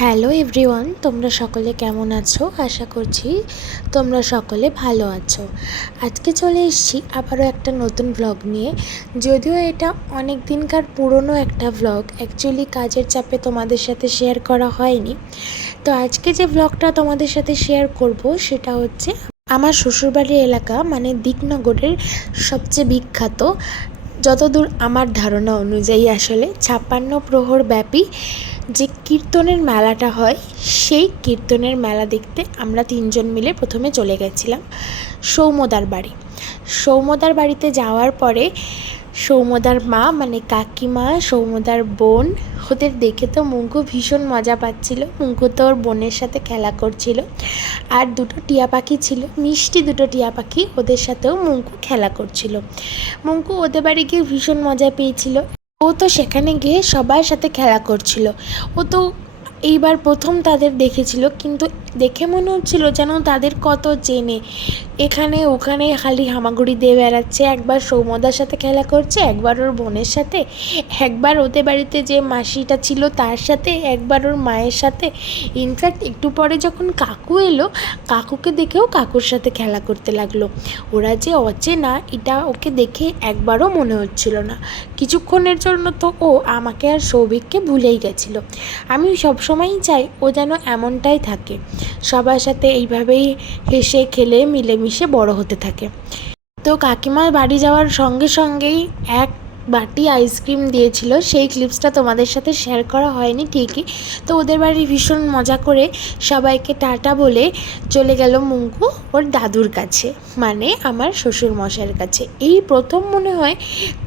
Hello everyone, তোমরা সকলে কেমন আছো? আশা করছি তোমরা সকলে ভালো আছো। আজকে চলে এসেছি আবারও একটা নতুন ভ্লগ নিয়ে। যদিও এটা অনেক দিনকার পুরনো একটা ভ্লগ অ্যাকচুয়ালি কাজের চাপে তোমাদের সাথে শেয়ার করা হয়নি। তো আজকে যে ভ্লগটা তোমাদের সাথে শেয়ার করব, সেটা হচ্ছে আমার শ্বশুরবাড়ির এলাকা মানে দিকনগরের সবচেয়ে বিখ্যাত যতদূর আমার ধারণা অনুযায়ী আসলে ছাপ্পান্ন প্রহর ব্যাপী যে কীর্তনের মেলাটা হয়, সেই কীর্তনের মেলা দেখতে আমরা তিনজন মিলে প্রথমে চলে গেছিলাম সৌমদার বাড়ি। সৌমদার বাড়িতে যাওয়ার পরে সৌমদার মা মানে কাকিমা, সৌমদার বোন, ওদের দেখে তো মুঙ্কু ভীষণ মজা পাচ্ছিল। মুঙ্কু তো ওর বোনের সাথে খেলা করছিল। আর দুটো টিয়া পাখি ছিল, মিষ্টি দুটো টিয়া পাখি, ওদের সাথেও মুঙ্কু খেলা করছিল। মুঙ্কু ওদের বাড়ি গিয়ে ভীষণ মজা পেয়েছিল। ও তো সেখানে গিয়ে সবার সাথে খেলা করছিল। ও তো এইবার প্রথম তাদের দেখেছিল, কিন্তু দেখে মনে হচ্ছিল যেন তাদের কত চেনে। এখানে ওখানে খালি হামাগুড়ি দিয়ে বেড়াচ্ছে, একবার সৌমদার সাথে খেলা করছে, একবার ওর বোনের সাথে, একবার ওদের বাড়িতে যে মাসিটা ছিল তার সাথে, একবার ওর মায়ের সাথে। ইনফ্যাক্ট একটু পরে যখন কাকু এলো, কাকুকে দেখেও কাকুর সাথে খেলা করতে লাগল। ওরা যে অচেনা, এটা ওকে দেখে একবারও মনে হচ্ছিল না। কিছুক্ষণের জন্য তো ও আমাকে আর সৌভিককে ভুলেই গেছিল। আমি সবসময়ই চাই ও যেন এমনটাই থাকে। সবার সাথে এইভাবেই হেসে খেলে মিলেমিশে বড় হতে থাকে। তো কাকিমার বাড়ি যাওয়ার সঙ্গে সঙ্গেই এক বাটি আইসক্রিম দিয়েছিল, সেই ক্লিপসটা তোমাদের সাথে শেয়ার করা হয়নি ঠিকই। তো ওদের বাড়ি ভীষণ মজা করে সবাইকে টাটা বলে চলে গেল মুঙ্কু ওর দাদুর কাছে মানে আমার শ্বশুর মশাইয়ের কাছে। এই প্রথম মনে হয়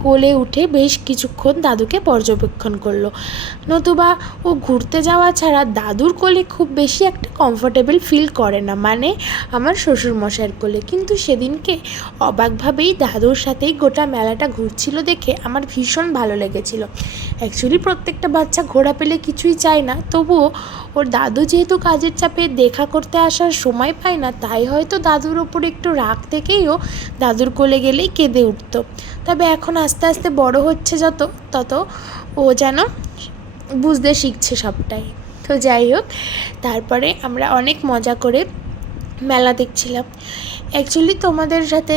কোলে উঠে বেশ কিছুক্ষণ দাদুকে পর্যবেক্ষণ করল। নতুবা ও ঘুরতে যাওয়া ছাড়া দাদুর কোলে খুব বেশি একটা কমফোর্টেবল ফিল করে না মানে আমার শ্বশুর মশাইয়ের কোলে। কিন্তু সেদিনকে অবাকভাবেই দাদুর সাথেই গোটা মেলাটা ঘুরছিল দেখে আমার ভীষণ ভালো লেগেছিল। অ্যাকচুয়ালি প্রত্যেকটা বাচ্চা ঘোরা পেলে কিছুই চায় না। তবুও ওর দাদু যেহেতু কাজের চাপে দেখা করতে আসার সময় পায় না, তাই হয়তো দাদুর ওপর একটু রাগ থেকেই ও দাদুর কোলে গেলেই কেঁদে উঠতো। তবে এখন আস্তে আস্তে বড় হচ্ছে যত, তত ও যেন বুঝতে শিখছে সবটাই। তো যাই হোক, তারপরে আমরা অনেক মজা করে মেলা দেখছিলাম। অ্যাকচুয়ালি তোমাদের সাথে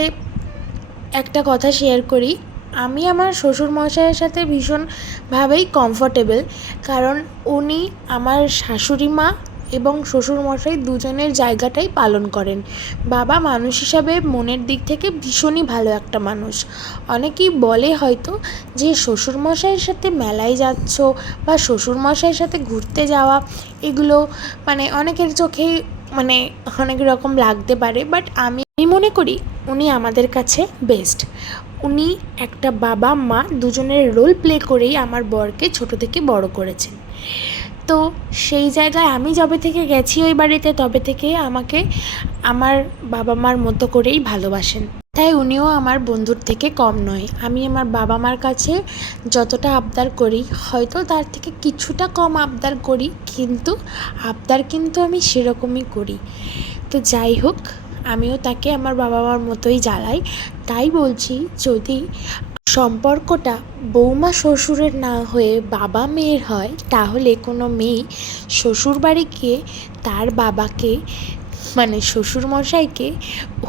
একটা কথা শেয়ার করি। আমি আমার শ্বশুর মশাইয়ের সাথে ভীষণভাবেই কমফোর্টেবল কারণ উনি আমার শাশুড়ি মা এবং শ্বশুর মশাই দুজনের জায়গাটাই পালন করেন। বাবা মানুষ হিসাবে মনের দিক থেকে ভীষণই ভালো একটা মানুষ। অনেকেই বলে হয়তো যে শ্বশুর মশাইয়ের সাথে মেলায় যাচ্ছ বা শ্বশুর মশাইয়ের সাথে ঘুরতে যাওয়া, এগুলো মানে অনেকের চোখেই মানে অনেক রকম লাগতে পারে বাট আমি আমি মনে করি উনি আমাদের কাছে বেস্ট উনি একটা বাবা, মা দুজনের রোল প্লে করেই আমার বরকে ছোট থেকে বড় করেছেন। তো সেই জায়গায় আমি যবে থেকে গেছি ওই বাড়িতে, তবে থেকে আমাকে আমার বাবা মার মতো করেই ভালোবাসেন। তাই উনিও আমার বন্ধুর থেকে কম নয়। আমি আমার বাবা মার কাছে যতটা আবদার করি, হয়তো তার থেকে কিছুটা কম আবদার করি, কিন্তু আবদার কিন্তু আমি সেরকমই করি। তো যাই হোক, আমিও তাকে আমার বাবা মার মতোই জ্বালাই। তাই বলছি, যদি সম্পর্কটা বৌমা শ্বশুরের না হয়ে বাবা মেয়ের হয়, তাহলে কোনো মেয়ে শ্বশুরবাড়ি গিয়ে তার বাবাকে মানে শ্বশুর মশাইকে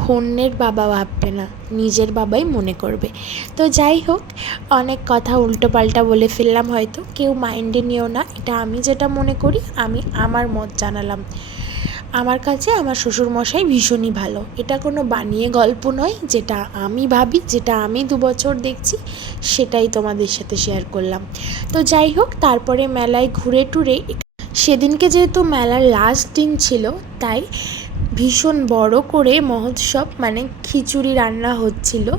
অন্যের বাবা ভাববে না, নিজের বাবাই মনে করবে। তো যাই হোক, অনেক কথা উল্টোপাল্টা বলে ফেললাম হয়তো, কেউ মাইন্ডে নিও না, এটা আমি যেটা মনে করি, আমি আমার মত জানালাম। আমার কাছে আমার শ্বশুরমশাই ভীষণই ভালো। এটা কোনো বানিয়ে গল্প নয়, যেটা আমি ভাবি, যেটা আমি দু বছর দেখছি, সেটাই তোমাদের সাথে শেয়ার করলাম। তো যাই হোক, তারপরে মেলায় ঘুরে টুরে, সেদিনকে যেহেতু মেলার লাস্ট দিন ছিল, তাই ভীষণ বড় করে মহোৎসব মানে খিচুড়ি রান্না হচ্ছিল।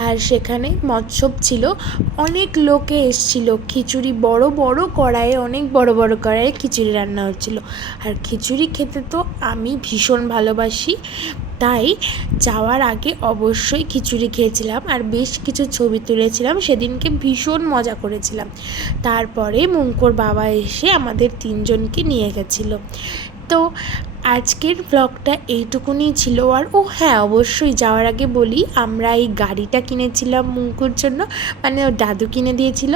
আর সেখানে মৎসব ছিল। অনেক লোকে এসছিল। খিচুড়ি বড় বড় কড়াইয়ে, অনেক বড় বড় কড়াইয়ে খিচুড়ি রান্না হচ্ছিল। আর খিচুড়ি খেতে তো আমি ভীষণ ভালোবাসি। তাই যাওয়ার আগে অবশ্যই খিচুড়ি খেয়েছিলাম আর বেশ কিছু ছবি তুলেছিলাম। সেদিনকে ভীষণ মজা করেছিলাম। তারপরে মুঙ্কর বাবা এসে আমাদের তিনজনকে নিয়ে গেছিল। তো আজকের ব্লগটা এইটুকুনি ছিল আর ও হ্যাঁ অবশ্যই যাওয়ার আগে বলি, আমরা এই গাড়িটা কিনেছিলাম মুঙ্কুর জন্য মানে ওর দাদু কিনে দিয়েছিল,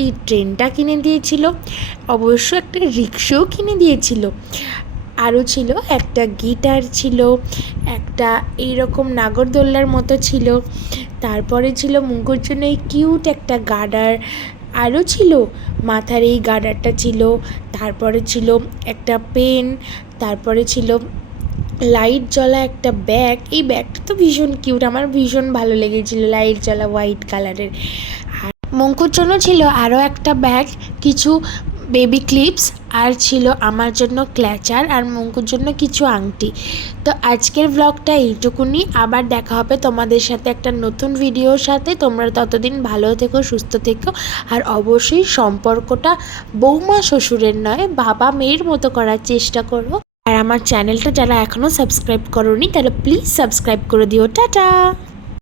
এই ট্রেনটা কিনে দিয়েছিল, অবশ্য একটা রিক্সাও কিনে দিয়েছিল। আরও ছিল, একটা গিটার ছিল, একটা এইরকম নাগরদোল্লার মতো ছিল, তারপরে ছিল মুঙ্কুর জন্য এই কিউট একটা গার্ডার আরও ছিল, মাথার এই গার্ডারটা ছিল, তারপরে ছিল একটা পেন তারপরে ছিল লাইট জ্বলা একটা ব্যাগ। এই ব্যাগটা তো ভীষণ কিউট, আমার ভীষণ ভালো লেগেছিল লাইট জ্বলা হোয়াইট কালারের। আর মঙ্কুর জন্য ছিল আরও একটা ব্যাগ, কিছু বেবি ক্লিপস আর ছিল আমার জন্য ক্ল্যাচার আর মঙ্কুর জন্য কিছু আংটি। তো আজকের ব্লগটা এইটুকুনি, আবার দেখা হবে তোমাদের সাথে একটা নতুন ভিডিওর সাথে। তোমরা ততদিন ভালো থেকো, সুস্থ থেকো আর অবশ্যই সম্পর্কটা বৌমা শ্বশুরের নয় বাবা মেয়ের মতো করার চেষ্টা করো। আর আমার চ্যানেলটা যারা এখনও সাবস্ক্রাইব করনি তাহলে প্লিজ সাবস্ক্রাইব করে দিও। টাটা!